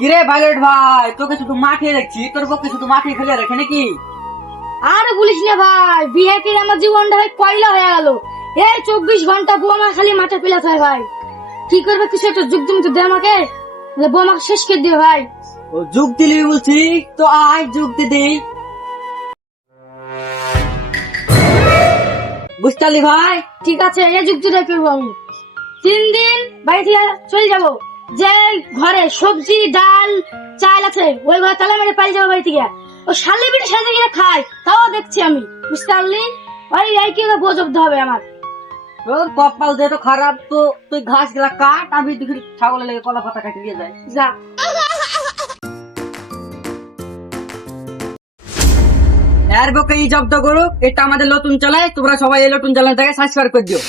কিরে ভাইলেট ভাই, তোকে শুধু মাঠে দেখছি, তোর পক্ষে শুধু মাঠে খেলে রাখে নাকি? আর বলিস না ভাই, বিয়ে করে আমার জীবনটা কয়লা হয়ে গেল। এই 24 ঘন্টা বৌমা খালি মাঠে ফেলে হয় ভাই। কি করবে কিছু একটা যুগ তুমি তো দে আমাকে, বৌমাকে শেষ করে দিবে ভাই। ও যুগ দিলি বলছি তো, আয় যুগ দিদি। বুঝতে পারলি ভাই? ঠিক আছে, এই যুক্তি দেখবো আমি। 3 দিন বাড়ি থেকে চলে যাবো, যে ঘরে সবজি ডাল চাল আছে ওই ঘরে তালা মেরে পালিয়ে যাবো বাড়ি থেকে। ও শালি বিটি সাথে গিয়ে খায়, তাও দেখছি আমি। বুঝতে পারলি? ওই এই কি বোঝতে হবে আমার। তোর কপাল যেহেতু খারাপ, তো তুই ঘাস গুলা কাট, আমি দেখি ছাগলের লেগে কলা পাতা কাটি দিয়ে যায়। যা। এর পক্ষে এই জব্দ করুক, এটা আমাদের নতুন চ্যানেল, তোমরা সবাই এই নতুন চ্যানেলটাকে সাবস্ক্রাইব করে দিও।